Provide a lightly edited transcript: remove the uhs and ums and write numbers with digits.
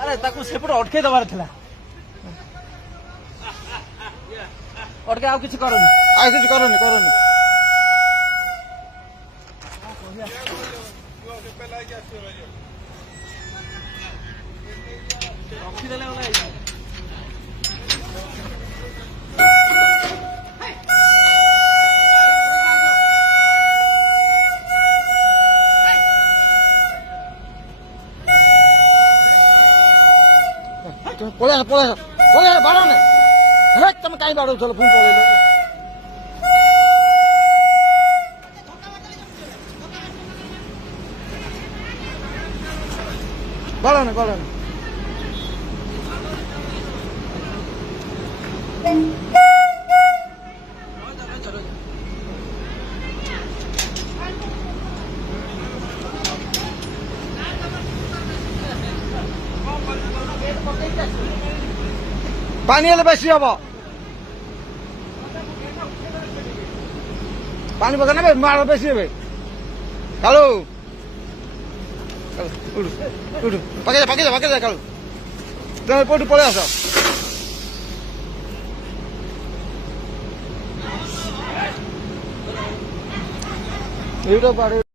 ଆରେ ତାକୁ ସେପଟେ ଅଟକେଇ ଦେବାର ଥିଲା। ଅଟକେଇ ଆଉ କିଛି କରନି, ଆଉ କିଛି କରନି କରନି। ରଖିଦେଲେ ପଳେଇ ବାଡ଼ ନେ ତମେ କାହିଁ ବାଡ଼ଉଥିଲ ପୁଣି ପଳେଇଲେ। ବାଡ଼ନେ পানি হলে বেশি হব। পানি পকা নেবে মার বেশি হবে। কালু পাকে যা কালু তুমি পটু পড়ে আস। এইটা পারে।